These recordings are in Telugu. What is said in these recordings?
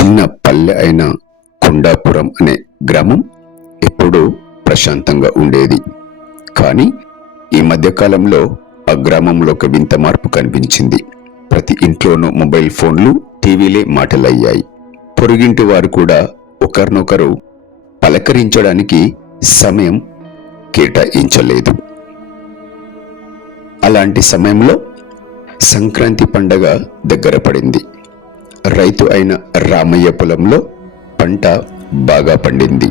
చిన్న పల్లె అయిన కొండాపురం అనే గ్రామం ఎప్పుడూ ప్రశాంతంగా ఉండేది. కానీ ఈ మధ్యకాలంలో ఆ గ్రామంలో ఒక వింత మార్పు కనిపించింది. ప్రతి ఇంట్లోనూ మొబైల్ ఫోన్లు, టీవీలే మాటలయ్యాయి. పొరుగింటి వారు కూడా ఒకరినొకరు పలకరించడానికి సమయం కేటాయించలేదు. అలాంటి సమయంలో సంక్రాంతి పండగ దగ్గర పడింది. రైతు అయిన రామయ్య పొలంలో పంట బాగా పండింది.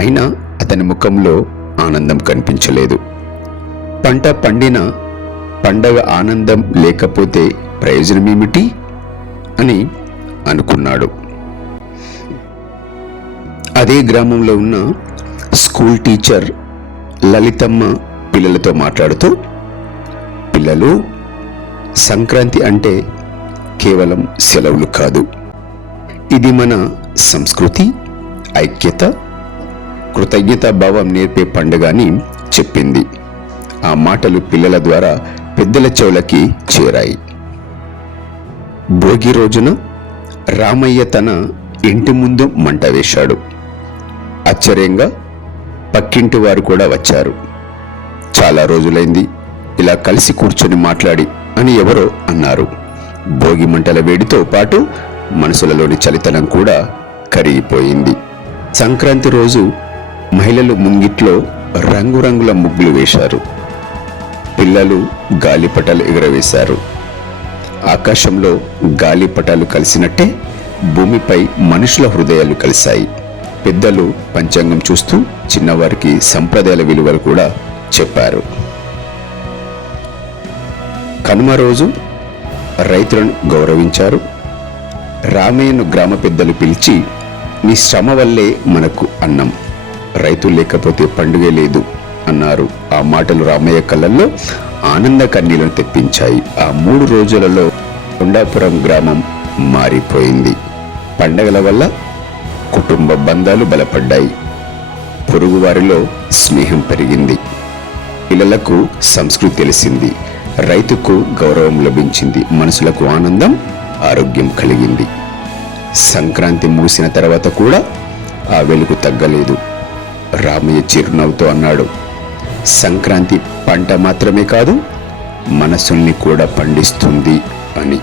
అయినా అతని ముఖంలో ఆనందం కనిపించలేదు. పంట పండిన పండగ ఆనందం లేకపోతే ప్రయోజనమేమిటి అని అనుకున్నాడు. అదే గ్రామంలో ఉన్న స్కూల్ టీచర్ లలితమ్మ పిల్లలతో మాట్లాడుతూ, పిల్లలు, సంక్రాంతి అంటే కేవలం సెలవులు కాదు, ఇది మన సంస్కృతి, ఐక్యత, కృతజ్ఞతా భావం నేర్పే పండుగ అని చెప్పింది. ఆ మాటలు పిల్లల ద్వారా పెద్దల చెవులకి చేరాయి. భోగి రోజున రామయ్య తన ఇంటి ముందు మంట వేశాడు. ఆశ్చర్యంగా పక్కింటి వారు కూడా వచ్చారు. చాలా రోజులైంది ఇలా కలిసి కూర్చొని మాట్లాడి అని ఎవరో అన్నారు. భోగి మంటల వేడితో పాటు మనసులలోని చలితనం కూడా కరిగిపోయింది. సంక్రాంతి రోజు మహిళలు ముంగిట్లో రంగురంగుల ముగ్గులు వేశారు. పిల్లలు గాలిపటాలు ఎగురవేశారు. ఆకాశంలో గాలిపటాలు కలిసినట్టే భూమిపై మనుషుల హృదయాలు కలిశాయి. పెద్దలు పంచాంగం చూస్తూ చిన్నవారికి సంప్రదాయాల విలువలు కూడా చెప్పారు. కనుమ రోజు రైతులను గౌరవించారు. రామయ్యను గ్రామ పెద్దలు పిలిచి, నీ శ్రమ వల్లే మనకు అన్నం, రైతు లేకపోతే పండుగే లేదు అన్నారు. ఆ మాటలు రామయ్య కళ్ళల్లో ఆనంద కన్నీళ్లను తెప్పించాయి. ఆ 3 రోజులలో కొండాపురం గ్రామం మారిపోయింది. పండగల వల్ల కుటుంబ బంధాలు బలపడ్డాయి. పొరుగువారిలో స్నేహం పెరిగింది. పిల్లలకు సంస్కృతి తెలిసింది. రైతుకు గౌరవం లభించింది. మనసులకు ఆనందం, ఆరోగ్యం కలిగింది. సంక్రాంతి ముగిసిన తర్వాత కూడా ఆ వెలుగు తగ్గలేదు. రామయ్య చిరునవ్వుతో అన్నాడు, సంక్రాంతి పంట మాత్రమే కాదు, మనసుల్ని కూడా పండిస్తుంది అని.